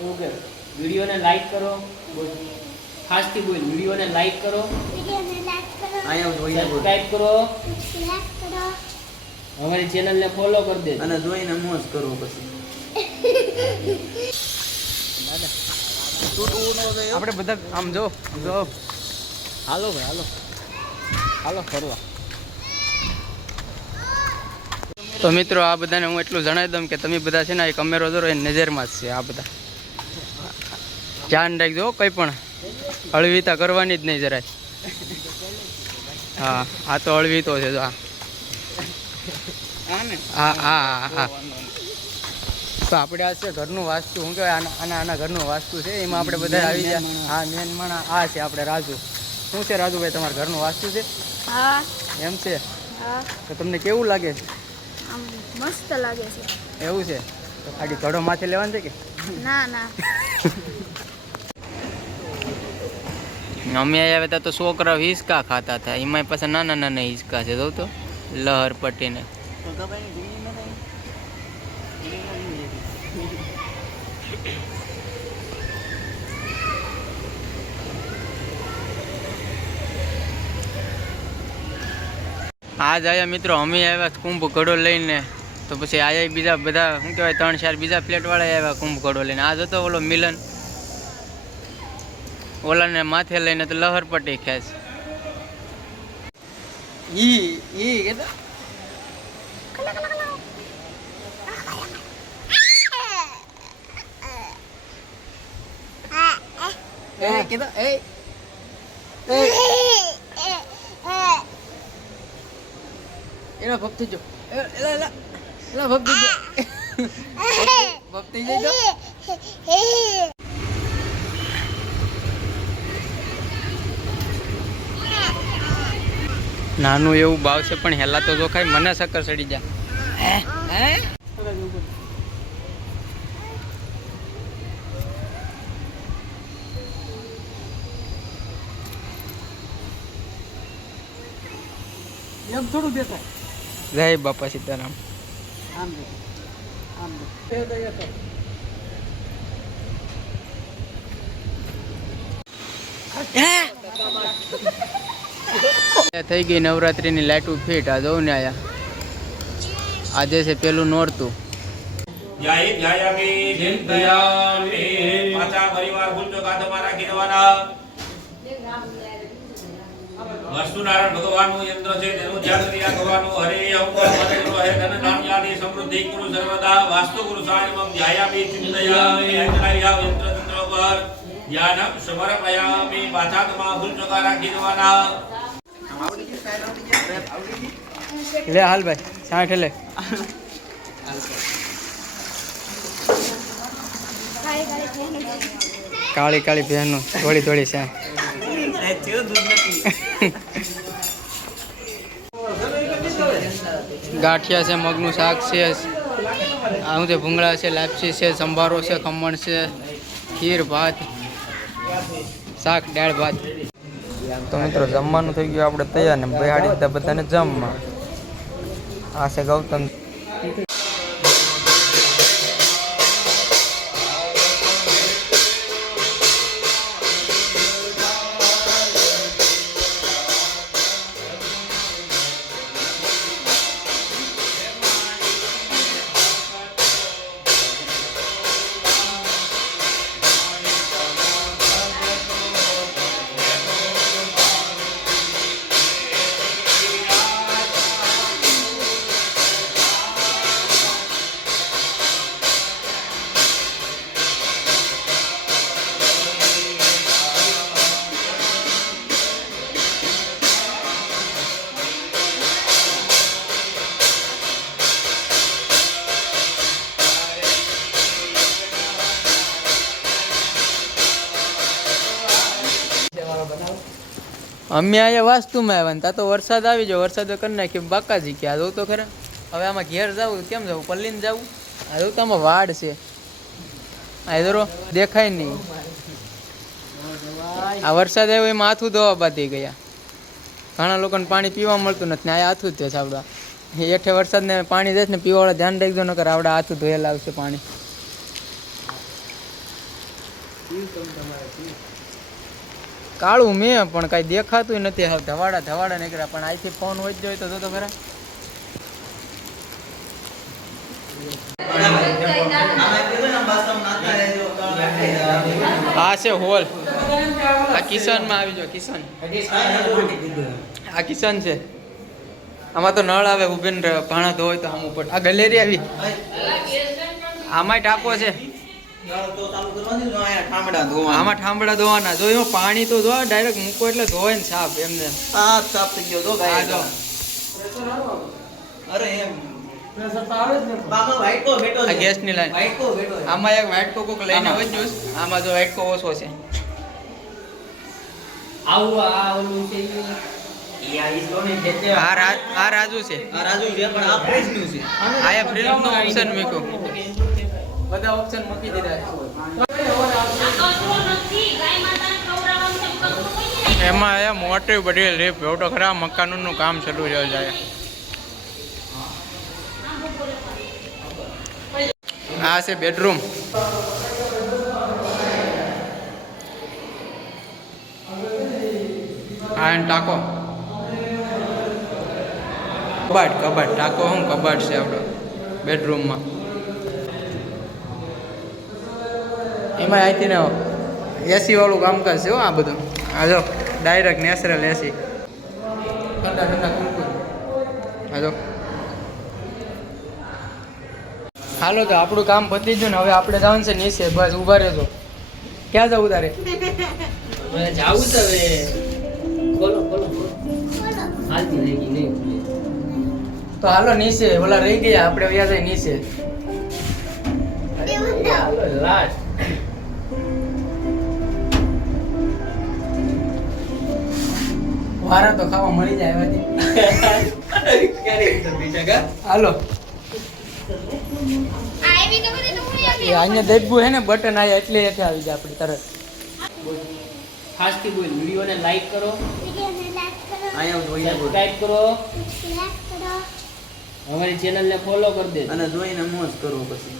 એવું કે વિડીયોને લાઈક કરો. બોલ ફાસ્ટથી બોલ વિડીયોને લાઈક કરો. સબસ્ક્રાઈબ કરો. અમારી ચેનલને ફોલો કરી દે અને જોઈને મોજ કરો પછી. આપણે બધા આમ જો જો. હાલો ભાઈ હાલો. હાલો ફરવા. તો મિત્રો આ બધાને હું એટલું જણાવી દઉં કે તમે બધા છે ને એક અમેરો દોરો એ નજરમાં જ છે આ બધા. ધ્યાન રાખજો કંઈ પણ. હળવીતા કરવાની જ નહીં જરાય. હા આ તો હળવીતો છે જો આ. હા હા હા હા તો આપણે આ છે ઘરનું વાસ્તુ. શું કહેવાય આના આના આના ઘરનું વાસ્તુ છે. એમાં આપણે બધા આવી જાય હા મેન માણા આ છે આપણે રાજુ. શું છે રાજુભાઈ તમારા ઘરનું વાસ્તુ છે? હા. એમ છે? તો તમને કેવું લાગે? છે મસ્ત લાગે છે. એવું છે? તો ખાલી ઘડો માથે લેવાનું છે કે? ના ના. અમે આવ્યા હતા તો છોકરા હિંચકા ખાતા હતા. એમાં પાછા નાના નાના હિંચકા છે જોઉં તો. લહર પટ્ટીને આજ આવ્યા મિત્રો અમે આવ્યા કુંભ ઘડો લઈને. તો પછી આયા બીજા બધા શું કહેવાય ત્રણ ચાર બીજા પ્લેટવાળા આવ્યા કુંભ ઘડો લઈને. આજ હતો ઓલો મિલન. ઓલાને માથે લઈને તો લહર પટ્ટી ખેંચ ઈ ઈ કે એ કેતા એ એનો ભક્તિ જો એ- એલા એલા જો ભક્તિ જઈ જો નાનું એવું ભાવ છે પણ હેલા તો જોખાય મને શક્કર ચડી જા જય બાપા સીતારામ. આમ આમ થઈ ગઈ નવરાત્રીની લાઈટું ફિટ આ જોઉં ને આયા આજે છે પેલું નોરતું ધ્યાયે ધ્યાયામિ ચિંતયામિ પાછા પરિવાર ભૂલતો કાંધમાં રાખી દેવાના વસ્તુનારાયણ ભગવાનનું યંત્ર છે તેનું ધ્યાન કર્યા કરવાનું હરે અંકર મને ગુરુ હે ધન ધાન્યાદિ સમૃદ્ધિ ગુરુ સર્વદા વાસ્તુ ગુરુ સાયમમ ધ્યાયામિ ચિંતયામિ અંતરાયા યંત્ર તંત્ર પર ધ્યાનમ સમર્પયામિ પાછા તમારા ભૂલ ચકા રાખી દેવાના લે, હાલ ભાઈ, સાઠ લે. કાળી કાળી બહેનો થોડી થોડી છે ગાંઠિયા છે, મગનું શાક છે. આવું છે, ભૂંગળા છે, લાપસી છે, સંભારો છે, ખમણ છે, ખીર, ભાત, શાક, દાળ, ભાત. તો મિત્રો, જમવાનું થઈ ગયું. આપણે તૈયાર ને બેહાડી દીધા બધાને જમવા. આ છે ગૌતમ. અમે અહીંયા વાસ્તુમાં આવ્યા ત્યાં તો વરસાદ આવી જાય વરસાદ કરી નાખી બાકાજી કે આ તો ખરા. હવે આમાં ઘેર જવું, કેમ જવું? પલ્લીને જવું? આ તો આમાં વાડ છે. આ દેખાય નહીં. આ વરસાદ આવ્યો એમાં હાથું ધોવા બાંધી ગયા. ઘણા લોકોને પાણી પીવા મળતું નથી ને આ હાથું જ છે આવડા એઠે વરસાદને પાણી જશે ને પીવાવાળા ધ્યાન રાખજો, નકર આવડા હાથું ધોયેલા આવશે પાણી. કાળું મેં, પણ કાંઈ દેખાતું નથી. હવે ધવાડા ધવાડા નીકળ્યા. પણ આઈથી ફોન હોય હોય તો જો તો ખરા. આ છે હોલ. આ કિશનમાં આવી જાઓ, કિશન. આ કિશન છે. આમાં તો નળ આવે, ઉભેન ભાણા ધોય તો આમ ઉપર. આ ગલેરી આવી. આમાં ટાપો છે. આમાં ઠામડા ધોવાના. જો પાણી તો ધોવા ડાયરેક્ટ મૂકો એટલે ધોવાય ને સાફ એમને. આ સાફ થઈ ગયો તો ગાય જો. અરે એમ. આમાં એક વ્હાઈટ કોક લઈને આમાં. વચ્ચે આમાં જો વ્હાઈટ કો ઓછો છે. આવું આ ઓલું છે રાજ આ રાજુ છે. આ રાજુ છે પણ આ fridge નું છે. આ ફ્રીજ નો ઓપ્શન મૂક્યો. બધા ઓપ્શન મૂકી દીધા એમાં એ મોટી બધી લીફ તો ખરા મકાનનું કામ થઈ જાય આ છે બેડરૂમ આ એન ટાકો. કબાટ કબાટ. ટાકો શું? કબાટ છે આપણો. બેડરૂમમાં એમાં અહીંથી ને એસી વાળું કામકાજ છે હો આ બધું. આ જો ડાયરેક્ટ નેચરલ એસી ઠંડા ઠંડા કુલકુલ જો. હાલો તો આપણું કામ પતી ગયું ને હવે આપણે જવાનું છે નીચે. બસ ઊભા રહેજો. ક્યાં જવું તારે? જાવું છે હવે. બોલો ખોલો. હાલતી રહી ગઈ નહીં? તો હાલો નીચે. ઓલા રહી ગયા. આપણે વ્યાજે નીચે. હાલો લાસ્ટ વારા તો ખાવા મળી જાય ક્યારે બીજા કા? હાલો. અહીંયા દેખવું હે ને બટન આયા એટલે એથી આવી જાય આપણી તરત. ફાસ્ટથી બોલ વિડીયોને લાઈક કરો. વિડીયોને લાઈક કરો અહીંયા જોઈને સબસ્ક્રાઇબ કરો. અમારી ચેનલને ફોલો કરી દે અને જોઈને મોજ કરો પછી.